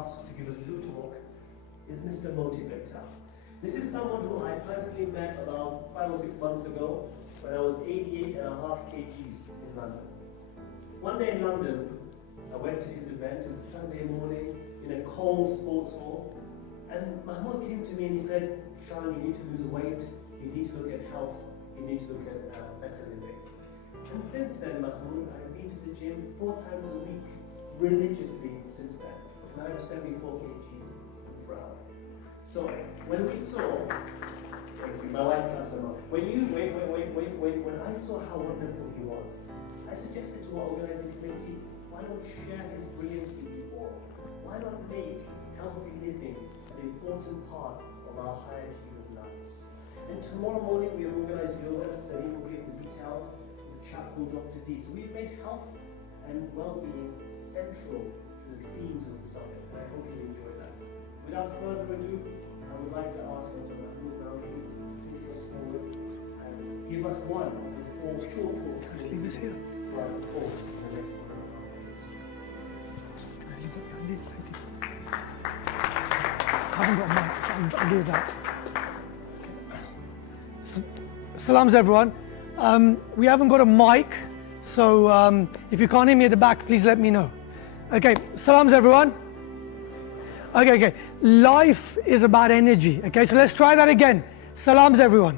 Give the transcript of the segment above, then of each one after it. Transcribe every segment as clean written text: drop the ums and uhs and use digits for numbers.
asked to give us a little talk is Mr. Motivator. This is someone who I personally met about 5 or 6 months ago when I was 88.5 kgs in London. One day in London, I went to his event. It was a Sunday morning in a cold sports hall. And Mahmoud came to me and he said, Sean, you need to lose weight, you need to look at health, you need to look at better living. And since then, Mahmoud, I've been to the gym 4 times a week, religiously since then. And I'm 74 kgs, I'm proud. So, when we saw, thank you, my wife comes along. When I saw how wonderful he was, I suggested to our organizing committee, why not share his brilliance with you all? Why not make healthy living an important part of our high achievers' lives? And tomorrow morning we organize yoga. Salim will give the details with a chap called Dr. D. So we've made health and well-being central to the themes of the summit, and I hope you enjoy that. Without further ado, I would like to ask Dr. Mahmoud Nauji to please come forward and give us one of the 4 short talks throughout the course for the next 1.5 years. Thank you. I haven't got a mic, so I'll do that. Okay. Salams everyone. We haven't got a mic, so if you can't hear me at the back, please let me know. Okay, salams everyone. Okay. Life is about energy. Okay, so let's try that again. Salams everyone.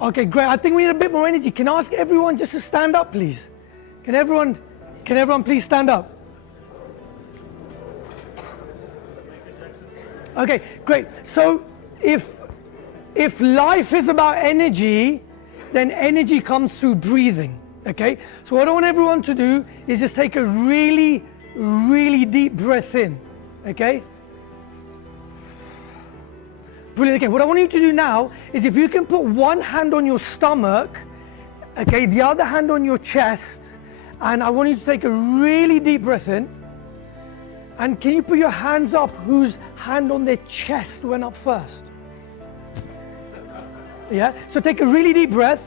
Okay, great. I think we need a bit more energy. Can I ask everyone just to stand up, please? Can everyone please stand up? Okay, great. So if life is about energy, then energy comes through breathing. Okay? So what I want everyone to do is just take a really, really deep breath in. Okay? Brilliant. Okay, what I want you to do now is if you can put one hand on your stomach, okay, the other hand on your chest, and I want you to take a really deep breath in. And can you put your hands up whose hand on their chest went up first? Yeah, so take a really deep breath,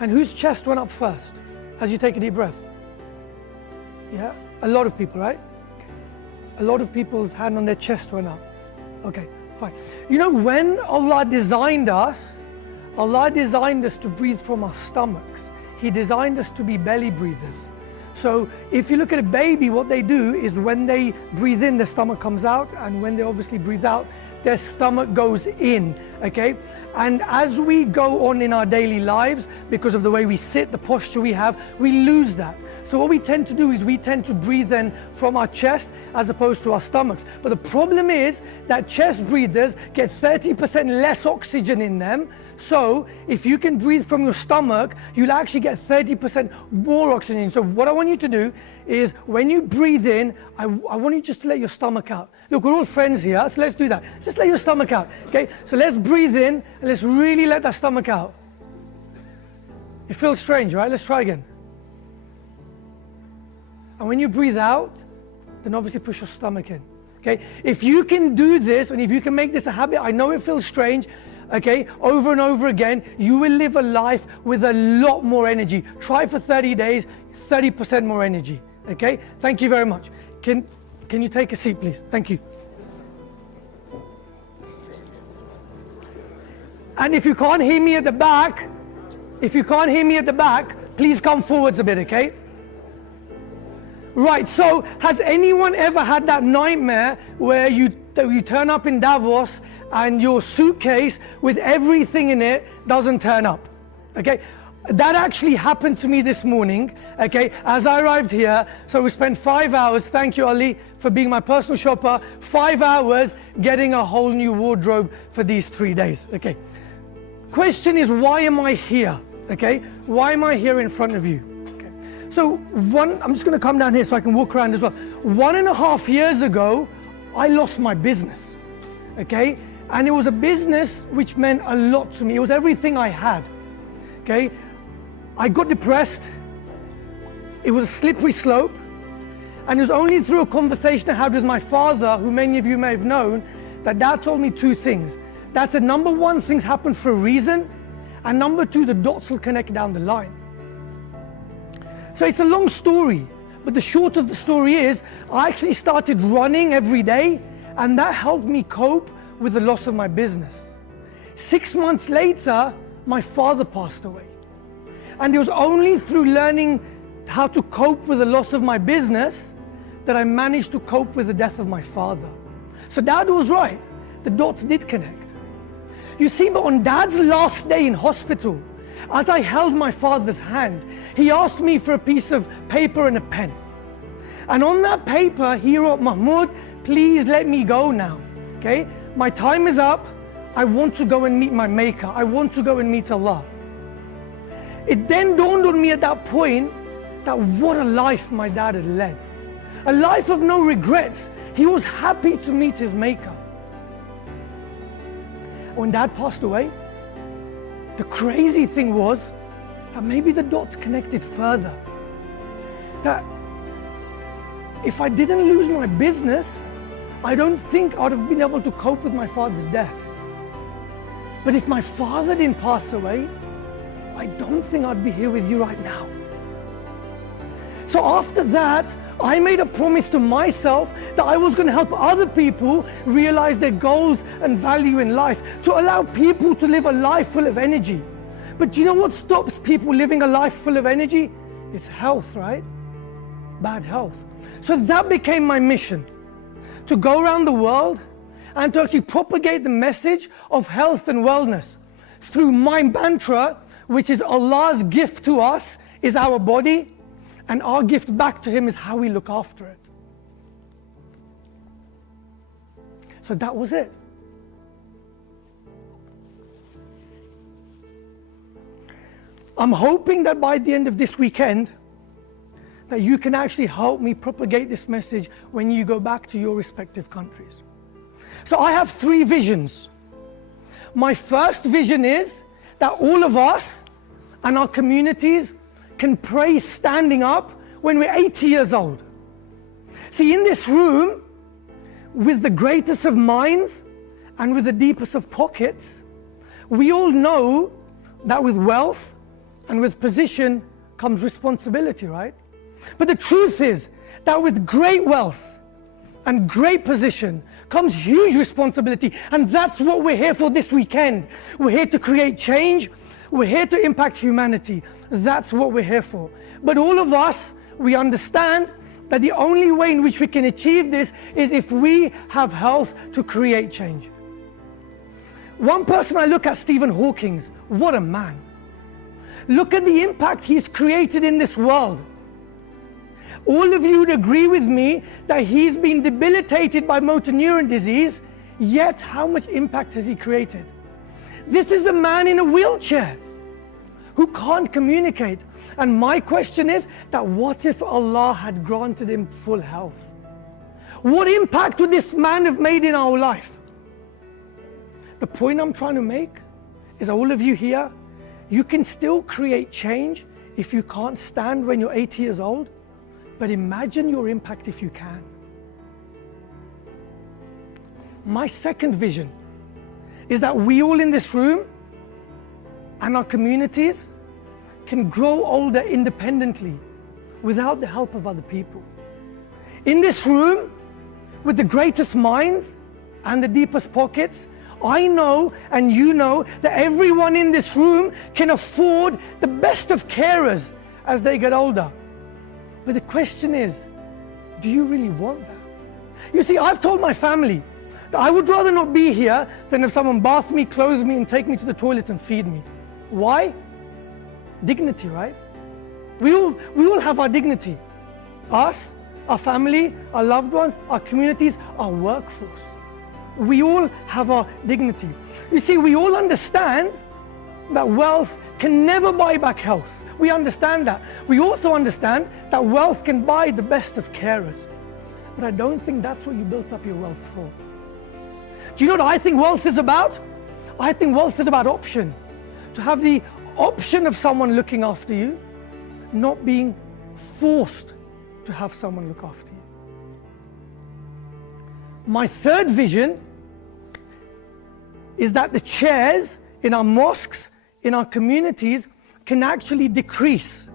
and whose chest went up first as you take a deep breath? Yeah, a lot of people, right? Okay. A lot of people's hand on their chest went up. Okay, fine. You know, when Allah designed us to breathe from our stomachs. He designed us to be belly breathers. So if you look at a baby, what they do is when they breathe in, their stomach comes out, and when they obviously breathe out, their stomach goes in, okay? And as we go on in our daily lives, because of the way we sit, the posture we have, we lose that. So what we tend to do is we tend to breathe in from our chest as opposed to our stomachs. But the problem is that chest breathers get 30% less oxygen in them. So if you can breathe from your stomach, you'll actually get 30% more oxygen. So what I want you to do is when you breathe in, I want you just to let your stomach out. Look, we're all friends here, so let's do that. Just let your stomach out, okay? So let's breathe in and let's really let that stomach out. It feels strange, right? Let's try again. And when you breathe out, then obviously push your stomach in, okay? If you can do this, and if you can make this a habit, I know it feels strange, okay, over and over again, you will live a life with a lot more energy. Try for 30 days, 30% more energy, okay? Thank you very much. Can you take a seat, please? Thank you. And if you can't hear me at the back, please come forwards a bit, okay? Right, so has anyone ever had that nightmare where you turn up in Davos and your suitcase with everything in it doesn't turn up? Okay, that actually happened to me this morning, okay, as I arrived here. So we spent 5 hours, thank you Ali for being my personal shopper, 5 hours getting a whole new wardrobe for these 3 days, okay. Question is, why am I here, okay? Why am I here in front of you? So I'm just going to come down here so I can walk around as well. 1.5 years ago, I lost my business, okay? And it was a business which meant a lot to me. It was everything I had, okay? I got depressed. It was a slippery slope. And it was only through a conversation I had with my father, who many of you may have known, that Dad told me 2 things. Dad said, number 1, things happen for a reason. And number 2, the dots will connect down the line. So it's a long story, But the short of the story is, I actually started running every day, and that helped me cope with the loss of my business. 6 months later, my father passed away. And it was only through learning how to cope with the loss of my business that I managed to cope with the death of my father. So Dad was right, the dots did connect. You see, but on Dad's last day in hospital, as I held my father's hand, he asked me for a piece of paper and a pen. And on that paper, he wrote, "Mahmoud, please let me go now, okay? My time is up. I want to go and meet my Maker. I want to go and meet Allah." It then dawned on me at that point that what a life my dad had led. A life of no regrets. He was happy to meet his Maker. When Dad passed away, the crazy thing was that maybe the dots connected further. That if I didn't lose my business, I don't think I'd have been able to cope with my father's death. But if my father didn't pass away, I don't think I'd be here with you right now. So after that, I made a promise to myself that I was going to help other people realize their goals and value in life, to allow people to live a life full of energy. But do you know what stops people living a life full of energy? It's health, right? Bad health. So that became my mission, to go around the world and to actually propagate the message of health and wellness through my mantra, which is Allah's gift to us is our body, and our gift back to Him is how we look after it. So that was it. I'm hoping that by the end of this weekend, that you can actually help me propagate this message when you go back to your respective countries. So I have 3 visions. My first vision is that all of us and our communities can pray standing up when we're 80 years old. See, in this room, with the greatest of minds and with the deepest of pockets, we all know that with wealth and with position comes responsibility, right? But the truth is that with great wealth and great position comes huge responsibility, and that's what we're here for this weekend. We're here to create change. We're here to impact humanity. That's what we're here for. But all of us, we understand that the only way in which we can achieve this is if we have health to create change. One person I look at, Stephen Hawking, what a man. Look at the impact he's created in this world. All of you would agree with me that he's been debilitated by motor neuron disease, yet how much impact has he created? This is a man in a wheelchair who can't communicate. And my question is that what if Allah had granted him full health? What impact would this man have made in our life? The point I'm trying to make is that all of you here, you can still create change if you can't stand when you're 80 years old, but imagine your impact if you can. My second vision is that we all in this room and our communities can grow older independently without the help of other people. In this room, with the greatest minds and the deepest pockets, I know and you know that everyone in this room can afford the best of carers as they get older. But the question is, do you really want that? You see, I've told my family that I would rather not be here than if someone bathed me, clothed me, and take me to the toilet and feed me. Why? Dignity, right? We all have our dignity. Us, our family, our loved ones, our communities, our workforce. We all have our dignity. You see, we all understand that wealth can never buy back health. We understand that. We also understand that wealth can buy the best of carers. But I don't think that's what you built up your wealth for. Do you know what I think wealth is about? I think wealth is about option. To have the option of someone looking after you, not being forced to have someone look after you. My third vision is that the chairs in our mosques, in our communities, can actually decrease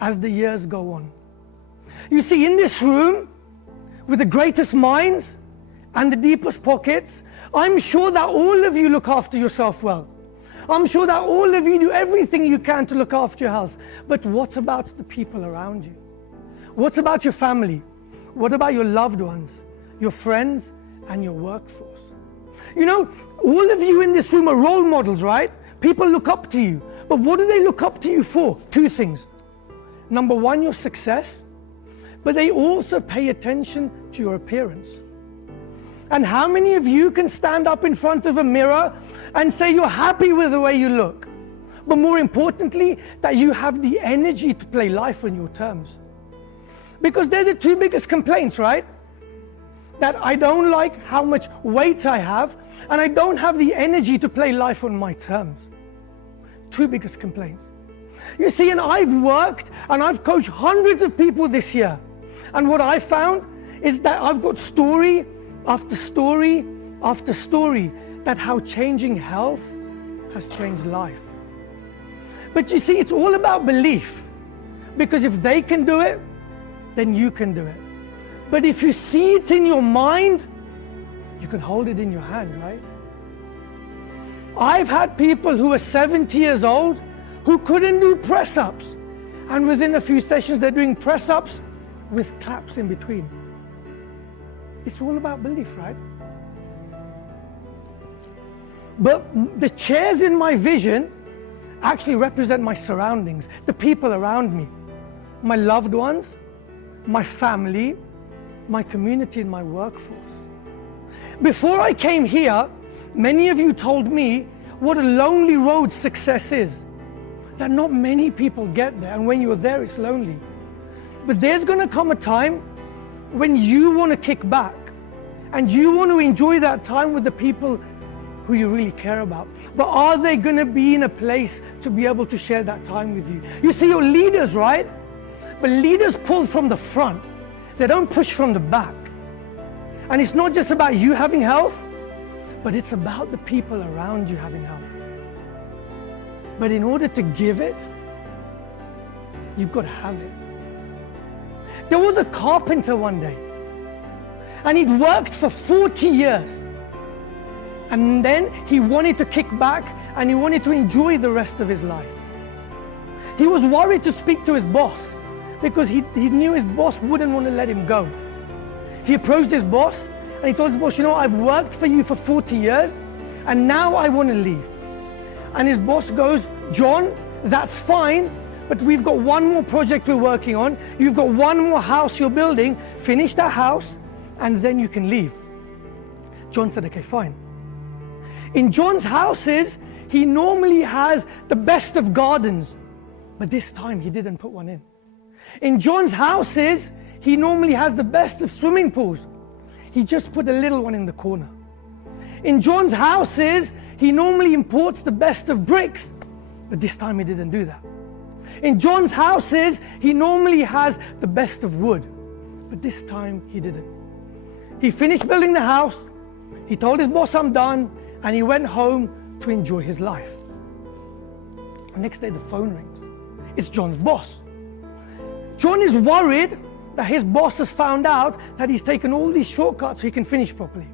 as the years go on. You see, in this room, with the greatest minds and the deepest pockets, I'm sure that all of you look after yourself well. I'm sure that all of you do everything you can to look after your health. But what about the people around you? What about your family? What about your loved ones, your friends, and your workforce? You know, all of you in this room are role models, right? People look up to you. But what do they look up to you for? Two things. Number one, your success. But they also pay attention to your appearance. And how many of you can stand up in front of a mirror and say you're happy with the way you look? But more importantly, that you have the energy to play life on your terms. Because they're the two biggest complaints, right? That I don't like how much weight I have, and I don't have the energy to play life on my terms. Two biggest complaints. You see, and I've worked and I've coached hundreds of people this year. And what I found is that I've got story after story after story that how changing health has changed life. But you see, it's all about belief. Because if they can do it, then you can do it. But if you see it in your mind, you can hold it in your hand, right? I've had people who are 70 years old who couldn't do press-ups. And within a few sessions, they're doing press-ups with claps in between. It's all about belief, right? But the chairs in my vision actually represent my surroundings, the people around me, my loved ones, my family, my community, and my workforce. Before I came here, many of you told me what a lonely road success is. That not many people get there, and when you're there, it's lonely. But there's going to come a time when you want to kick back, and you want to enjoy that time with the people who you really care about. But are they going to be in a place to be able to share that time with you? You see, your leaders, right? But leaders pull from the front. They don't push from the back. And it's not just about you having health, but it's about the people around you having health. But in order to give it, you've got to have it. There was a carpenter one day, and he'd worked for 40 years. And then he wanted to kick back, and he wanted to enjoy the rest of his life. He was worried to speak to his boss, because he knew his boss wouldn't want to let him go. He approached his boss, and he told his boss, you know, I've worked for you for 40 years, and now I want to leave. And his boss goes, John, that's fine, but we've got one more project we're working on. You've got one more house you're building. Finish that house, and then you can leave. John said, okay, fine. In John's houses, he normally has the best of gardens, but this time he didn't put one in. In John's houses, he normally has the best of swimming pools. He just put a little one in the corner. In John's houses, he normally imports the best of bricks, but this time he didn't do that. In John's houses, he normally has the best of wood, but this time he didn't. He finished building the house, he told his boss, I'm done, and he went home to enjoy his life. The next day the phone rings. It's John's boss. John is worried that his boss has found out that he's taken all these shortcuts so he can finish properly.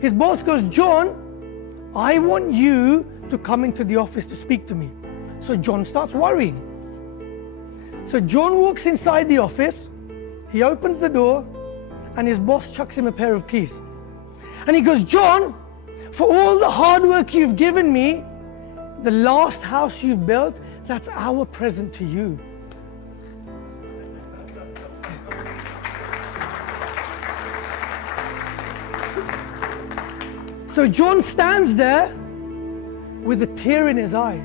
His boss goes, John, I want you to come into the office to speak to me. So John starts worrying. So John walks inside the office, he opens the door, and his boss chucks him a pair of keys. And he goes, John, for all the hard work you've given me, the last house you've built, that's our present to you. So John stands there with a tear in his eye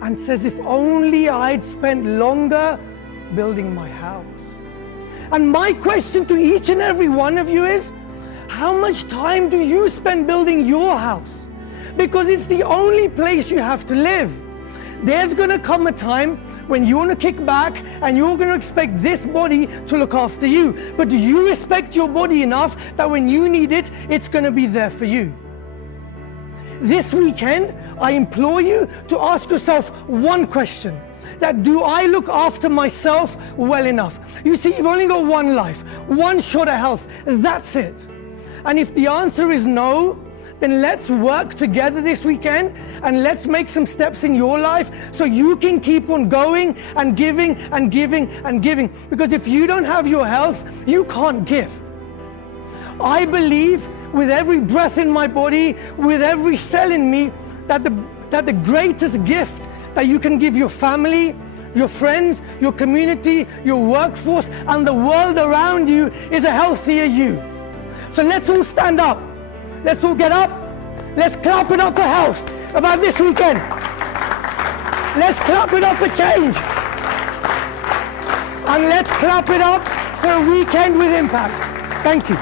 and says, if only I'd spent longer building my house. And my question to each and every one of you is, how much time do you spend building your house? Because it's the only place you have to live. There's going to come a time when you want to kick back and you're going to expect this body to look after you. But do you respect your body enough that when you need it, it's going to be there for you? This weekend, I implore you to ask yourself one question. that do I look after myself well enough? You see, you've only got one life, one shot at health, that's it. And if the answer is no, then let's work together this weekend and let's make some steps in your life so you can keep on going and giving and giving and giving. Because if you don't have your health, you can't give. I believe with every breath in my body, with every cell in me, that the greatest gift that you can give your family, your friends, your community, your workforce, and the world around you is a healthier you. So let's all stand up. Let's all get up. Let's clap it up for health about this weekend. Let's clap it up for change. And let's clap it up for a weekend with impact. Thank you.